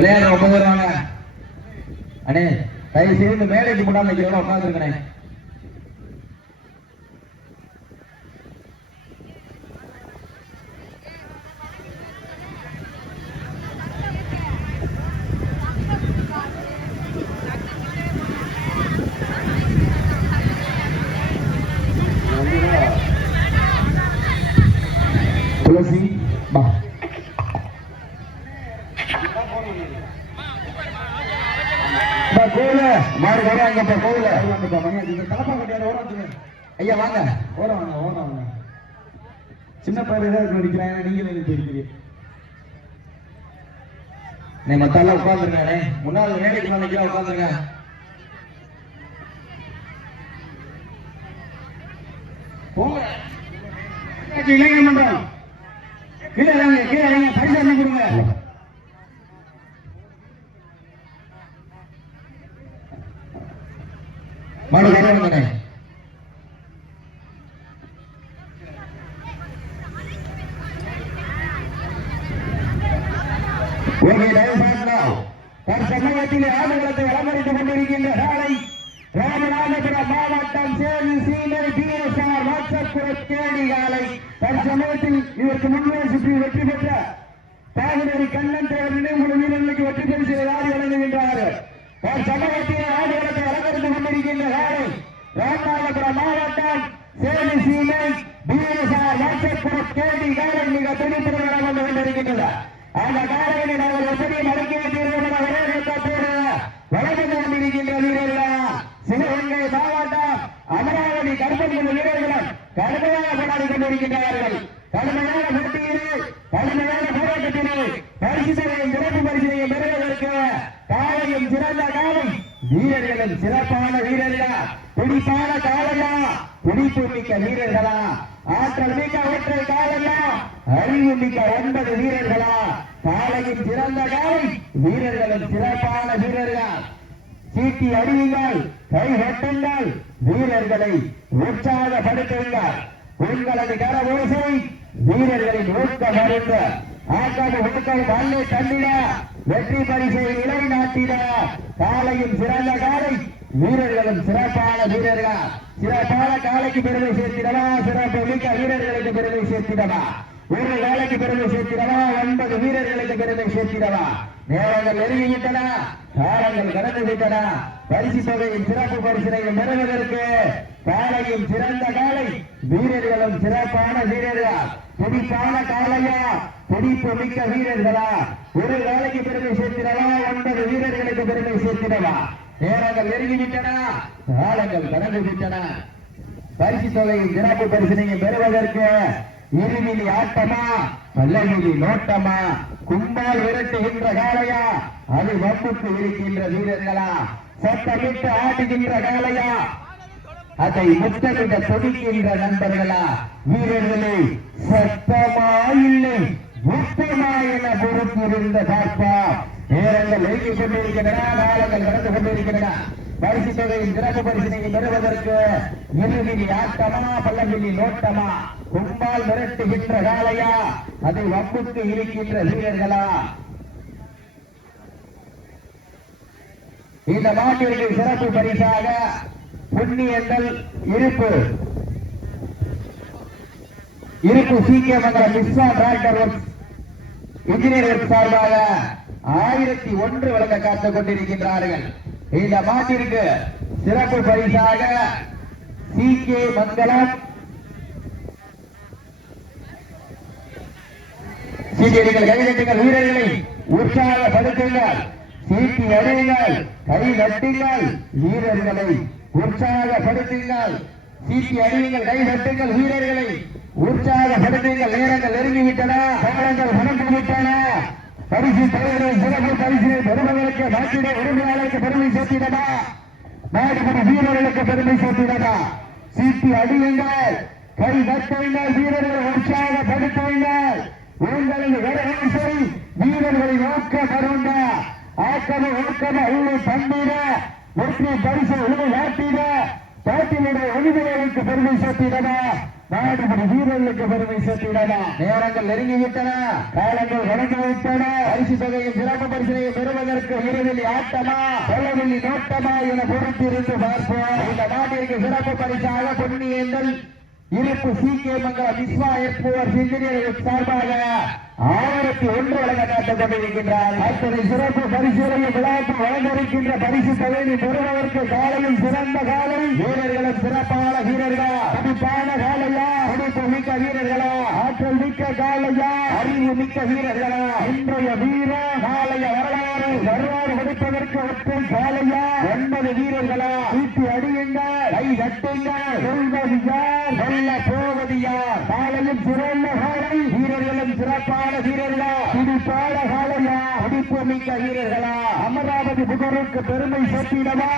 விளையாடுற 9 பேர் வாங்க அண்ணே. தயவு செய்து மேடைக்கு முன்னாடி நிக்கிறவங்க உட்காந்துருக்கனே. துளசி பா கோயில மாடு வராங்கப்பா. கோயில தலப்பா கட்டியாரு ஓடாது. ஐயா வாங்க ஓடாங்க ஓடாங்க. சின்ன பையன் ஏதாவது நடிக்கிறாங்க. நீங்களும் எனக்கு இருக்கிறீங்க. நீ மத்தால உட்காந்துருக்கானே. முன்னாள் வேலைக்கு நினைக்கிறா உட்காந்துருங்க. போங்க இளைஞர் மன்றம் கீழே இறங்க கீழே இறங்க. பரிசு என்ன கொடுங்க. மாடு வராங்கண்ணே. தற்சமயத்தில் ஆடுகளத்தை அலங்கரித்துக் கொண்டிருக்கின்ற காலை ராமநாதபுரம் மாவட்டம் சேரி சீமை வீரசார் வாட்சப்புற தேடி காலை. தற்சமயத்தில் இதற்கு முன்னே சுற்றி வெற்றி பெற்ற பாகுநேரி கண்ணன் தேவர் நினைவுகுழு வீரர்களுக்கு வெற்றி பரிசு ஆடி வழங்குகின்றார்கள். தற்சமயத்தில் ஆடுகளத்தை அலங்கரித்துக் கொண்டிருக்கின்ற காலை ராமநாதபுரம் மாவட்டம் சேரி சீமை வீரசார் வாட்சப்புற தேடி காலை மிக துணிப்புடன் வந்து கொண்டிருக்கின்றனர். அந்த காலையை நாங்கள் எப்படி மடக்கி வழங்கி கொண்டிருக்கின்ற வீரர்கள் சிவகங்கை மாவட்டம் அமராவதி கருப்பங்குடி வீரர்களும் கடுமையாக போராடி கொண்டிருக்கின்றார்கள். கடுமையான போட்டியில் கடுமையான போராட்டத்தில் பரிசுகளையும் சிறப்பு பரிசுகளையும் பெறுவதற்கு காலையும் சிறந்த காலை வீரர்களும் சிறப்பான வீரர்களா துடிப்பான காலையா துடிப்பு மிக்க வீரர்களா ஆற்றல் மிக்க ஒற்றை காலையா அறிவு மிக்க 9 வீரர்களா காலையும் சிறந்த காலை வீரர்களும் சிறப்பான வீரர்கள். சீட்டி அடியுங்கள் கை கட்டுங்கள் வீரர்களை உற்சாகப்படுத்துங்கள். உங்களது கர ஓசை வீரர்களின் ஊக்கம் அறிந்த ஆக்காத ஊக்கம் வல்லை தள்ளிட வெற்றி பரிசை நிலைநாட்டிட காலையும் சிறந்த காலை வீரர்களும் சிறப்பான வீரர்கள். சிறப்பான காலைக்கு பெருமை சேர்த்திடவா சிறப்பு மிக்க வீரர்களுக்கு பெருமை சேர்த்திடவா ஒரு வேலைக்கு பெருமை சேர்த்திடவா 9 வீரர்களுக்கு பெருமை சேர்த்திடவா. நேரங்கள் நெருங்கிவிட்டன காலங்கள் கடந்து விட்டன. பரிசு தொகையின் சிறப்பு பரிசினையும் பெறுவதற்கு காலையும் சிறந்த காலை வீரர்களும் சிறப்பான வீரர்கள். துடிப்பான காலையா துடிப்பு மிக்க வீரர்களா ஒரு வேலைக்கு பெருமை சேர்த்திடவா 9 வீரர்களுக்கு பெருமை சேர்த்திடவா. நேரங்கள் நெருங்கிவிட்டன காலங்கள் கடந்து விட்டன. பரிசு தொகையின் சிறப்பு பரிசினையும் பெறுவதற்கு இருமிலி ஆட்டமா பல்லமிலி நோட்டமா கும்பால் விரட்டுகின்ற காலையா அது வம்புக்கு இருக்கின்ற வீரர்களா சத்தமிட்டு ஆடுகின்ற காலையா அதை முத்தமிட துடிக்கின்ற நண்பர்களா வீரர்களே சத்தமா இல்லை முத்தமா என பொறுத்திருந்த பார்ப்பா. நேரங்கள் நெருங்கிக் கொண்டிருக்கின்றன காலங்கள் நடந்து கொண்டிருக்கின்றன. பரிசு தொகையின் சிறப்பு பரிசினை பெறுவதற்கு இருமிலி ஆட்டமா பல்லமிலி நோட்டமா கும்பால் மிரட்டுகின்ற காலையா அதை வம்புக்கு இருக்கின்ற வீரர்களா. இந்த மாட்டிற்கு சிறப்பு பரிசாக புண்ணியங்கள் இருப்பு சீக்கிய மங்கலம் மிஸ்வா டிராக்டர் ஒர்க்ஸ் இன்ஜினியர் ஒர்க் சார்பாக 1001 வழங்க காத்துக் கொண்டிருக்கின்றார்கள். இந்த மாட்டிற்கு சிறப்பு பரிசாக சீக்கிய மங்கலம் சீட்டியடிகள் கைதட்டுங்கள் வீரர்களை உற்சாகப்படுத்துங்கள். சீட்டி அடையுங்கள் கை தட்டுங்கள் வீரர்களை உற்சாகப்படுத்துங்கள். சீட்டி அடியுங்கள் கை தட்டுங்கள் வீரர்களை உற்சாகப்படுத்துங்கள். நேரங்கள் நெருங்கிவிட்டன காலங்கள் கடந்துவிட்டன. பரிசு தலைவரை சிறப்பு பரிசு பெறுவதற்கு நாட்டிட உரிமையாளருக்கு பெருமை சேர்த்திடமா நாடுபடி வீரர்களுக்கு பெருமை சேர்த்திடமா. சீட்டி அடியுங்கள் கை தட்டுங்கள் வீரர்களை உற்சாகப்படுத்துங்கள். உங்களது வரவேற்பை வீரர்களை நோக்க வருங்க ஆக்கம ஒழுக்கம உள்ளே தந்திட வெற்றி பரிசு உள்ள நாட்டிட பாட்டினுடைய ஒளிவிழாவுக்கு பெருமை சேர்த்திடமா நாடுபடி வீரர்களுக்கு பெருமை சேர்த்திடமா நேரங்கள் நெருங்கிவிட்டன காலங்கள் கடந்துவிட்டன பரிசு தொகையும் சிறப்பு பரிசனையும் பெறுவதற்கு இறுதியில் ஆட்டமா தொலைவில் நோட்டமா என பொறுத்திருந்து பார்ப்போம் இந்த நாட்டிற்கு சிறப்பு பரிசாக பொன்னியங்கள் இருப்பு சீக்கிய மங்கலம் விஸ்வா எஸ்போர் இன்ஜினியர்கள் சார்பாக 1001 வழங்க காத்துக் கொண்டிருக்கின்றார். அத்தனை சிறப்பு பரிசுகளையும் விழாக்கு வழங்கிருக்கின்ற பரிசு தொகையை பெறுவதற்கு காலையில் சிறந்த காலை வீரர்களும் சிறப்பான வீரர்களா துடிப்பான காலையா துடிப்பு மிக்க வீரர்களா ஆற்றல் மிக்க காலையா அறிவு மிக்க வீரர்களா இன்றைய வீர காலைய வரலாறு கொடுப்பதற்கு ஒற்றை காலையா 9 வீரர்களா வீட்டு அடியுங்கள் கை கட்டுங்கள் சொல்வது யார் சொல்ல போவது யார் காலையில் சிறந்த காலை வீரர்களும் சிறப்பான வீரர்களா துடிப்பான காலையா துடிப்பு மிக்க வீரர்களா அமராவதி புகழுக்கு பெருமை சேர்த்திடவா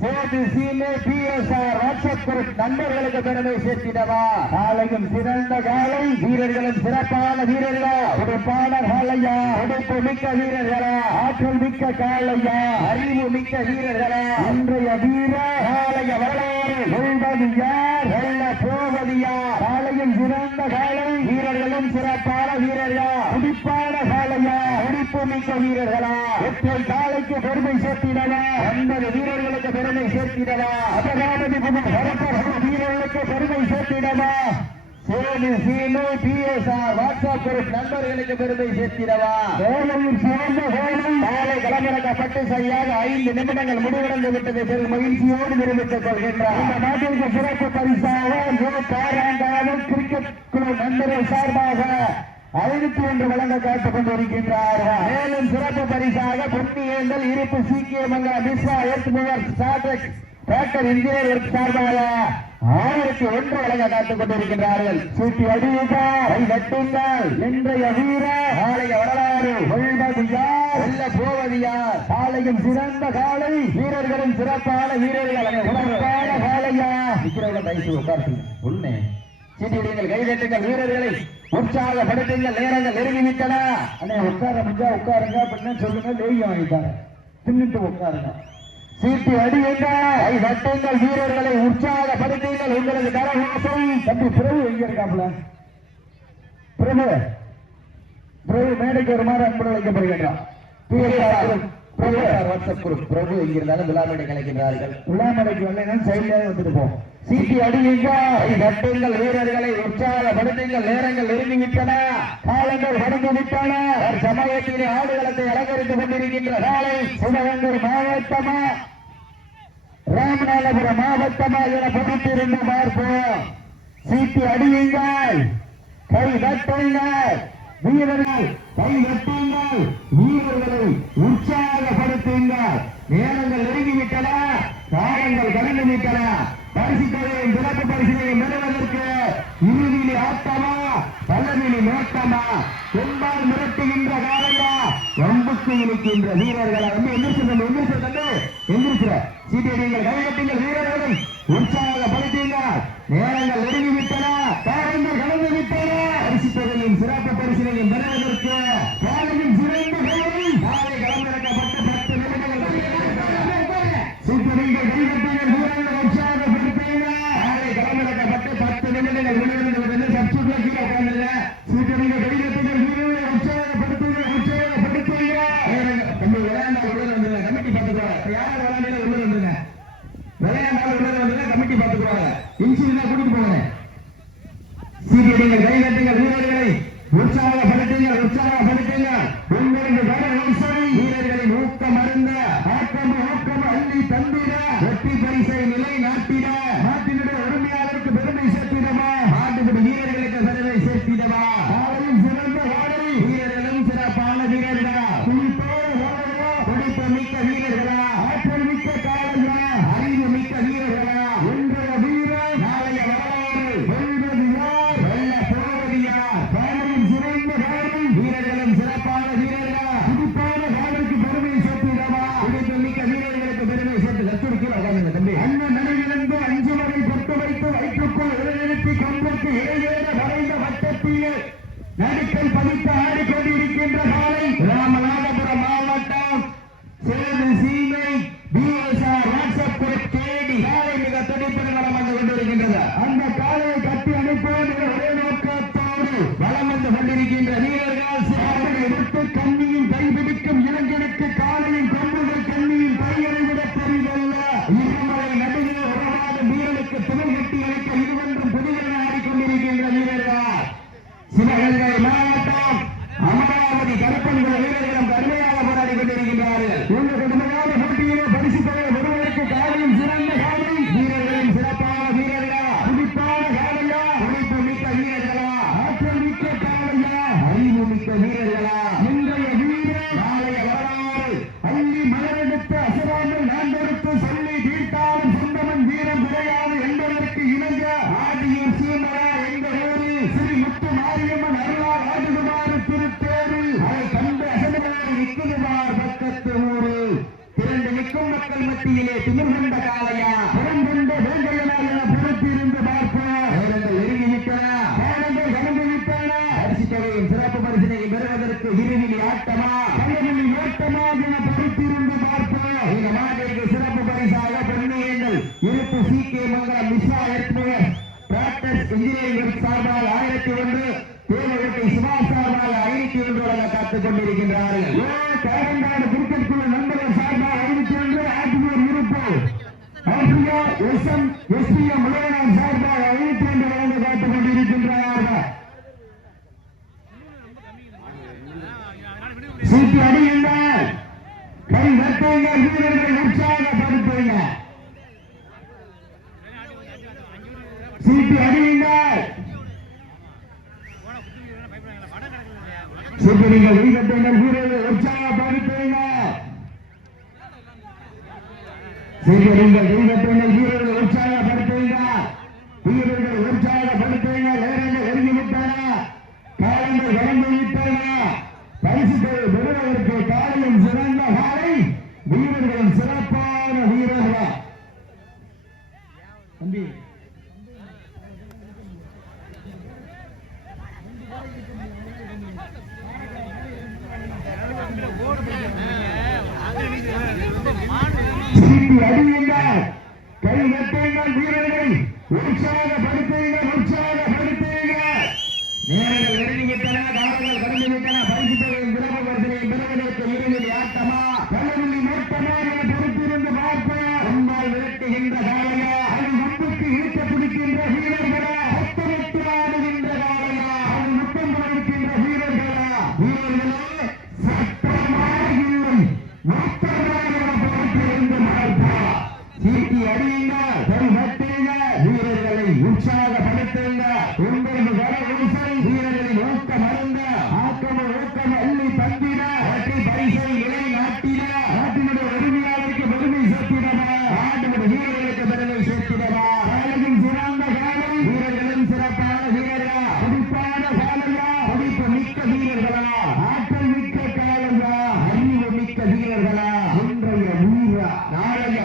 சேது சீமே பிஎஸ்ஆர் வாட்ஸ்அப் குரூப் நண்பர்களுக்கு பெருமை சேர்த்திடவா காலையும் சிறந்த காலை வீரர்களும் சிறப்பான வீரர்களா துடிப்பான காலையா துடிப்பு மிக்க வீரர்களா ஆற்றல் மிக்க காலையா அறிவு மிக்க வீரர்களா இன்றைய வீர காலைய வரலாறு சொல்வது யார் சொல்ல போவது யார் காலையும் சிறந்த காலை வீரர்களும் சிறப்பான வீரர்களா துடிப்பான காலையா துடிப்பு மிக்க வீரர்களா ஒற்றை காலைக்கு பெருமை சேர்த்திடவா 9 வீரர்களுக்கு பெருமை சேர்த்திடவா அபராமதி வீரர்களுக்கு பெருமை சேர்த்திடவா Sethu Seenu PSR WhatsApp group நண்பர்களுக்கு பெருமை சேர்த்திடவா வேலையில் சிறந்த வேலை காலை களமிறக்கப்பட்டு சரியாக 5 நிமிடங்கள் முடிவடைந்து விட்டது பெரும் மகிழ்ச்சியோடு தெரிவித்துக் கொள்கின்றார். இந்த நாட்டிற்கு சிறப்பு பரிசாக கிரிக்கெட் குழு நண்பர்கள் சார்பாக 501 வழங்க காத்துக் கொண்டிருக்கின்றார்கள். மேலும் சிறப்பு பரிசாக பொன்னியேந்தல் இருப்பு சீக்கிய மங்கலம் விஸ்வா எஸ்போர் டிராக்டர் இன்ஜினியர் சார்பாக 1001 வழங்க காத்துக் கொண்டிருக்கின்றார்கள். சூட்டி அடியுங்கள் இன்றைய வீர காலைய வரலாறு சொல்வது யார் வெல்ல போவது யார் காலையும் சிறந்த காலை வீரர்களும் சிறப்பான வீரர்கள் சிறப்பான காலையா விக்கிரவர்கள் ரைசு உட்கார்ந்து உண்மை சீட்டியடிங்கள் கைதட்டுங்கள் வீரர்களை உற்சாகப்படுத்துங்கள் நேரங்கள் நெருங்கிவிட்டன அண்ணே உட்கார முடிஞ்சா உட்காருங்க அப்படின்னு சொல்லுங்க லேகியம் வாங்கிட்டாங்க தின்னுட்டு உட்காருங்க சீட்டி அடியுங்கள் கட்டுங்கள் வீரர்களை உற்சாகப்படுத்துங்கள் உங்களது கரவாசம் தம்பி பிரபு எங்க இருக்காப்புல பிரபு மேடைக்கு ஒரு மாதிரி அன்பு அழைக்கப்படுகின்றார். வாட்ஸ்அப் குரூப் பிரபு எங்கிருந்தாலும் விழாமேடை கலைக்கின்றார்கள். விழாமேடைக்கு வரலைன்னா சைட்லேயே வந்துட்டு போவோம். சீட்டி அடியுங்கள் கட்டுங்கள் வீரர்களை உற்சாகப்படுத்துங்கள் நேரங்கள் நெருங்கிவிட்டன காலங்கள் கடந்துவிட்டன சமயத்திலே ஆடுகளத்தை அலங்கரித்துக் கொண்டிருக்கின்ற காலை சிவகங்கை மாவட்டமா ராமநாதபுரம் மாவட்டமா என பொறுத்திருந்து பார்ப்போம். சீட்டி அடியுங்கள் கை கட்டுங்கள் வீரர்கள் கை கட்டுங்கள் வீரர்களை உற்சாகப்படுத்துங்கள் நேரங்கள் நெருங்கிவிட்டன காலங்கள் கடந்துவிட்டன பரிசு தொகையும் சிறப்பு பரிசினையும் பெறுவதற்கு இறுதியில் ஆட்டமா பல்லவியில் நோட்டமா கொம்பால் மிரட்டுகின்ற காலையா வம்புக்கு இழுக்கின்ற வீரர்களை எந்திரிச்சிற சீட்டியடிங்கள் கைகட்டுங்கள் வீரர்களை உற்சாகப்படுத்துங்கள் நேரங்கள் நெருங்கிவிட்டன காலங்கள் கடந்து விட்டன பரிசு தொகையும் சிறப்பு பரிசினையும் பெறுவதற்கு காலையும் சிறந்த காலை களமிறக்கப்பட்ட 10 நிமிடங்கள் சீட்டியடிங்கள் கைகட்டுங்கள் வீரர்களை உற்சாகப்படுத்துங்கள் காலை களமிறக்கப்பட்டு 10 நிமிடங்கள் விளையாடுவது சப்ஸ்டியூட்ல கீழே உட்கார்ந்துங்க சீட்டியடிங்கள் கைகட்டுங்கள் வீரர்களை உற்சாகப்படுத்துங்கள் தம்பி விளையாண்டால் உள்ள வந்துருங்க கமிட்டி பார்த்துக்குவாங்க யார் விளையாண்டாலும் உள்ள வந்துருங்க விளையாண்டாலும் உள்ள வந்துருங்க கமிட்டி பார்த்துக்குவாங்க இன்சிடென்ட் கூட்டிட்டு போங்க சீட்டியடிங்கள் கைகட்டுங்கள் வீரர்களை உற்சாகப்படுத்துங்கள் உங்களுக்கு வர வீரர்களின் ஊக்கம் அருந்த ஊக்கம் அள்ளி தந்திட வெற்றி பரிசை நிலை நாட்டிட நாட்டினுடைய உரிமையாளருக்கு பெருமை சேர்த்திடமா நாட்டுப்படி வீரர்களுக்கு பெருமை சேர்த்திடமா காலையும் சிறந்த காலை வீரர்களும் சிறப்பான வீரர்களா துடிப்பு மிக்க வீரர்களா ஆற்றல் மிக்க காலையா அறிவு மிக்க வீரர்களா இன்றைய வீர நாளைய வரலாறு வெல்வது யார் வெல்ல போவது யார் காலையும் சிறந்த காலை வீரர்களும் சிறப்பான வீரர்களா துடிப்பான காலைக்கு பெருமை சேர்த்திடமா துடிப்பு மிக்க வீரர்களுக்கு பெருமை சேர்த்து லட்சம் உட்கார்ந்து தம்பி அண்ணன் நினைவிலிருந்து 5 வரை பொறுத்து வைத்து வயிற்றுக்குள் இடைநிறுத்தி கொண்டிற்கு இடைவேற வரைந்த வட்டத்தில் நடுக்கை பதித்து ஆடிக்கொண்டிருக்கின்ற காலை ராமநாதபுரம் மாவட்டம் சேது சீமை பிஎஸ்ஆர் வாட்ஸ்அப் குரூப் தேடி காலை மிக துடிப்பு சிவகங்கை மாவட்டம் அமராவதி கருப்பன்குள வீரர்களும் கடுமையாக போராடி கொண்டிருக்கின்றார்கள். இந்த கடுமையான போட்டியிலே பரிசு தொகை ஒருவருக்கு காலையும் சிறந்த காலை வீரர்களின் சிறப்பான வீரர்களா, துடிப்பான காலையா, துடிப்பு மிக்க வீரர்களா, ஆற்றல் மிக்க காலையா, அறிவு மிக்க வீரர்களா, இன்றைய வீரர் நாளைய வரலாறு அள்ளி மலரெடுத்த அசராமல் நான்கெடுத்து சொல்லி தீர்த்தாலும் சொந்தமன் வீரம் கிடையாது என்பதற்கு இணங்க ஆடியூர் சீமரா என்ற ஊரில் ஸ்ரீ முத்து மாரியம்மன் அருளார் ராஜகுமார் திருத்தேரு அதை கண்டு அசடுமாறு நிற்குமார் பக்கத்து ஊரு திரண்டு நிற்கும் மக்கள் மத்தியிலே திமிர்கொண்ட காலையா புறங்கொண்ட வேங்கையனால் என பொறுத்திருந்து பார்ப்போம். நெருங்கிவிட்டன, காலங்கள் கடந்துவிட்டன. பரிசு தொகையின் சிறப்பு பரிசினை பெறுவதற்கு இருவிழி ஆட்டமா கல்லவிழி ஓட்டமா என பொறுத்திருந்து பார்ப்போம். இந்த மாட்டிற்கு சிறப்பு பரிசாக பெண்மையங்கள் இருப்பு சி.கே. மங்கலம் மிஸ்ரா ஏற்பவர் டிராக்டர்ஸ் இன்ஜினியரிங் சார்பால் 1001, தேவகோட்டை சுபாஷ் சார்பால் 501 வழங்க காத்துக் கொண்டிருக்கின்றார்கள். காரங்காடு கிரிக்கெட் குழு நண்பர்கள் சார்பால் 51, ஆட்டுநர் இருப்பு ஆப்பிரிக்கா எஸ்எம் முழுவதும் சார்பால் 52 வழங்க காத்துக் கொண்டிருக்கின்றார்கள். சீட்டு அடியுங்கள், கை வெட்டுங்கள், வீரர்கள் உற்சாகப்படுத்துங்கள். சீட்டு அடியுங்கள், சீட்டுங்கள், வீரர்கள் வீரர்கள் உற்சாகப்படுத்துங்கள். சீட்டுங்கள், வீரர்கள் வீரர்கள் உற்சாகப்படுத்துங்கள். வீரர்கள் உற்சாகப்படுத்துங்கள். நேரங்கள் நெருங்கிவிட்டன, காலங்கள் கடந்துவிட்டன. பரிசு பெறுவதற்கு காலையும் சிறந்த காலை வீரர்களும் சிறப்பான வீரர்கள். தம்பி சீட்டு அடியுங்கள், கை வெட்டுங்கள், வீரர்களை உற்சாகப்படுத்துங்கள், உற்சாகப்படுத்துங்கள். நேரங்கள் நெருங்கிவிட்டன, காலங்கள் கடந்துவிட்டன. பரிசு தொகையின் சிறப்பு பரிசினை பெறுவதற்கு இருவிழி ஆட்டமா கல்லவிழி ஓட்டமா என பொறுத்திருந்து பார்ப்போம். உம்மால் விரட்டுகின்ற காலையா, அது முப்புக்கு இழுக்க பிடிக்கின்ற வீரர்களா, ஒத்துழைத்து ஆடுகின்ற காலையா, அது முத்தம் கொடுக்கின்ற வீரர்களா, வீரர்களே சட்டமாக இல்லை மொத்தமாக என பொறுத்திருந்து பார்ப்போம். சீட்டி அடியுங்கள், கை வெட்டுங்கள், வீரர்களை உற்சாகப்படுத்துங்க. உங்களது கரவரிசை வீரர்களின் ஊக்கம் அருந்த ஆக்கம ஊக்கம் அள்ளி தந்திட வெற்றி பரிசை இலை நாட்டிட நாட்டினுடைய உரிமையாளருக்கு பெருமை சேர்த்திடவா, நாட்டினுடைய வீரர்களுக்கு பெருமை சேர்த்திடவா. காலையும் சிறந்த காலை வீரர்களும் சிறப்பான வீரர்களா, துடிப்பான காலையா, துடிப்பு மிக்க வீரர்களா, ஆற்றல் மிக்க காலையா, அறிவு மிக்க வீரர்களா. இன்றைய வீரா நாளைய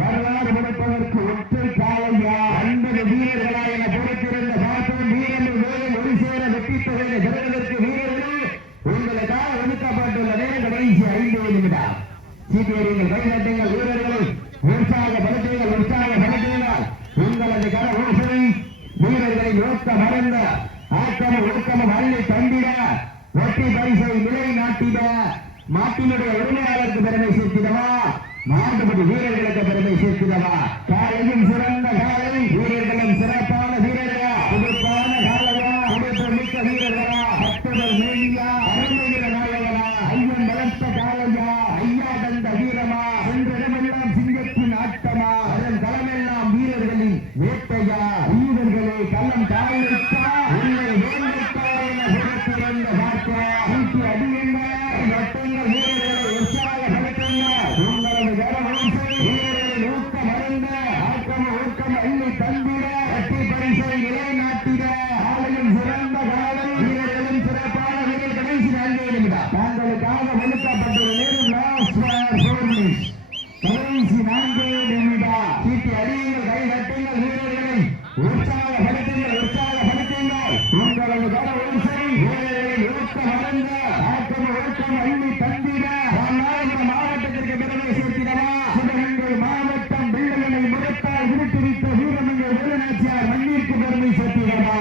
வரலாறு கொடுப்பதற்கு ஒற்றை காலையா 50 வீரர்களா என பொறுத்திருந்த பார்ப்போம். வீரர்கள் மேலும் ஒரு சேர வெற்றி தொகையை பெறுவதற்கு வீரர்கள் உங்களுக்காக ஒதுக்கப்பட்டுள்ள நேரம் கடைசி 5 நிமிடம். சீட்டியர்கள் கைதட்டுங்கள், வீரர்களை உற்சாகப்படுத்துங்கள், உற்சாகப்படுத்துங்கள். உங்களது கர ஓசை வீரர்களை நோக்க மறந்த ஆக்கமும் ஒழுக்கமும் அள்ளி தந்திட வெற்றி பரிசை நிலை நாட்டிட மாட்டினுடைய உரிமையாளருக்கு பெருமை சேர்த்திடவா, மாட்டுப்படி வீரர்களுக்கு பெருமை சேர்த்திடவா. காலையும் சிறந்த காலை வீரர்களும் சிறப்பான வீரர்களா, துடிப்பான காலையா, துடிப்பு மிக்க வீரர்களா, பக்தர்கள் மேலியா, அருமையில நாயகனா, ஐயன் வளர்த்த காலையா, ஐயா தந்த வீரமா, சென்றடமெல்லாம் சிங்கத்தின் ஆட்டமா, அதன் களமெல்லாம் வீரர்களின் வேட்டையா. வீரர்களே களம் காலைக்கா உன்னை வேண்டைக்கா என பொறுத்திருந்த பார்க்க ஊட்டி அடியுங்கள், வட்டங்கள் வீரர்களை உற்சாகப்படுத்துங்கள். உங்களது கரவரிசை வீரர்களின் ஊக்கம் அருந்த ஆக்கம ஊக்கம் அள்ளி தந்திட வெற்றி பரிசை நிலை நாட்டிட ஆலையும் சிறந்த காலை வீரர்களும் சிறப்பான வீரர். கடைசி 4 நிமிடம் தாங்களுக்காக ஒதுக்கப்பட்டுள்ள நேரம் லாஸ்ட் ஃபார் 4 மினிட்ஸ். கடைசி 4 நிமிடம். சீட்டி அடியுங்கள், கை தட்டுங்கள், வீரர்களை உற்சாகப்படுத்துங்கள், உற்சாகப்படுத்துங்கள். உங்களது கரவரிசை வீரர்களின் ஊக்கம் அருந்த ஆக்கம ஊக்கம் அள்ளி தந்திட ராமநாதபுரம் மாவட்டத்திற்கு பெருமை சேர்த்திடவா. சிவகங்கை மாவட்டம் பிள்ளைகளை முகத்தால் விருட்டுவித்த வீரமங்கை வேலுநாச்சியார் மண்ணிற்கு பெருமை சேர்த்திடவா.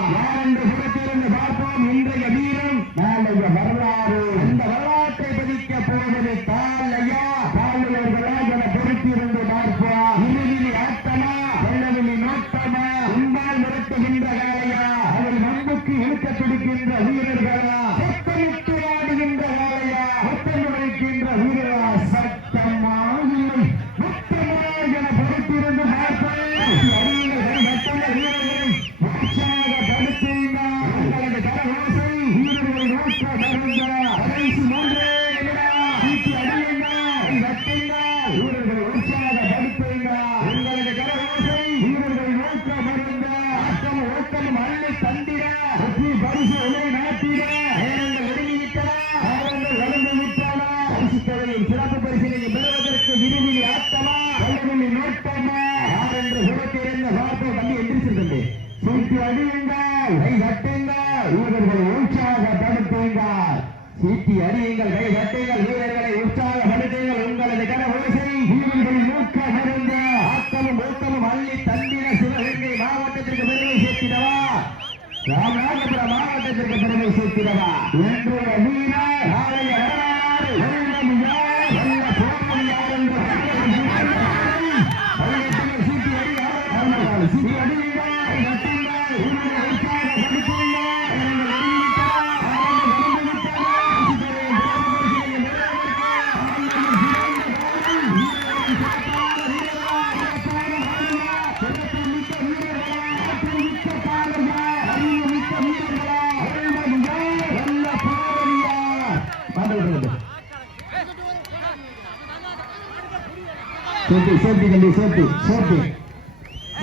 துடிக்க துடிக்கின்ற வீரர்களா, சத்தமிட்டு ஆடுகின்ற வாழையா, சத்தம் வைக்கின்ற வீரரா, சத்தமா இல்லை முத்தமா என பொறுத்திருந்து பார்ப்பேன். அறிஞர்கள் சட்டம வீரர்களை உற்சாகப்படுத்தினார். உங்களது கரகோசை வீரர்களை நோக்க மருந்த கடைசி 3 நிமிடம் சீட்டி அடியுங்கள், தட்டுங்கள், வீரர்களை உற்சாகப்படுத்துங்கள். உங்களது கரகோசை வீரர்களை நோக்க மருந்த ஆட்டம் ஓட்டம் அள்ளி தந்திட வெற்றி பரிசு உலை நாட்டிட நேரங்கள் நெருங்கிவிட்டன, நேரங்கள் நடந்துவிட்டன. பரிசுத்தவரின் சிறப்பு பரிசினை பெறுவதற்கு விரும்பினி ஆட்டமா வல்லவெளி நோட்டமா யார் என்று சுரத்திருந்த வார்த்தை தம்பி எந்திரிச்சிருந்தது. சீட்டி அடியுங்கள், கை தட்டுங்கள், வீரர்களை உற்சாகப்படுத்துங்கள். சீட்டி அடியுங்கள், கை தட்டுங்கள், வீரர்களை உற்சாகப்படுத்துங்கள். உங்களது கரகோசை வீரர்களை நோக்க மருந்த ஆட்டமும் ஓட்டமும் அள்ளி தந்திட சிவகங்கை மாவட்டத்திற்கு பெருமை சேர்த்திடவா, ராமநாதபுரம் மாவட்டத்திற்கு பெருமை சேர்த்திடவா. இன்றைய வீரர் நாளைய வரலாறு வெல்லும் யார், வெல்ல போவது யார் என்று சீட்டி அடியுங்கள், சீட்டி அடியுங்கள், நட்டுங்கள், உங்களை உற்சாகப்படுத்துங்கள்.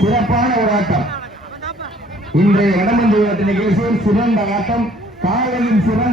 சிறப்பான ஒரு ஆட்டம். இன்றைய வடமஞ்சு நிகழ்ச்சியில் சிறந்த ஆட்டம், காலையின் சிறந்த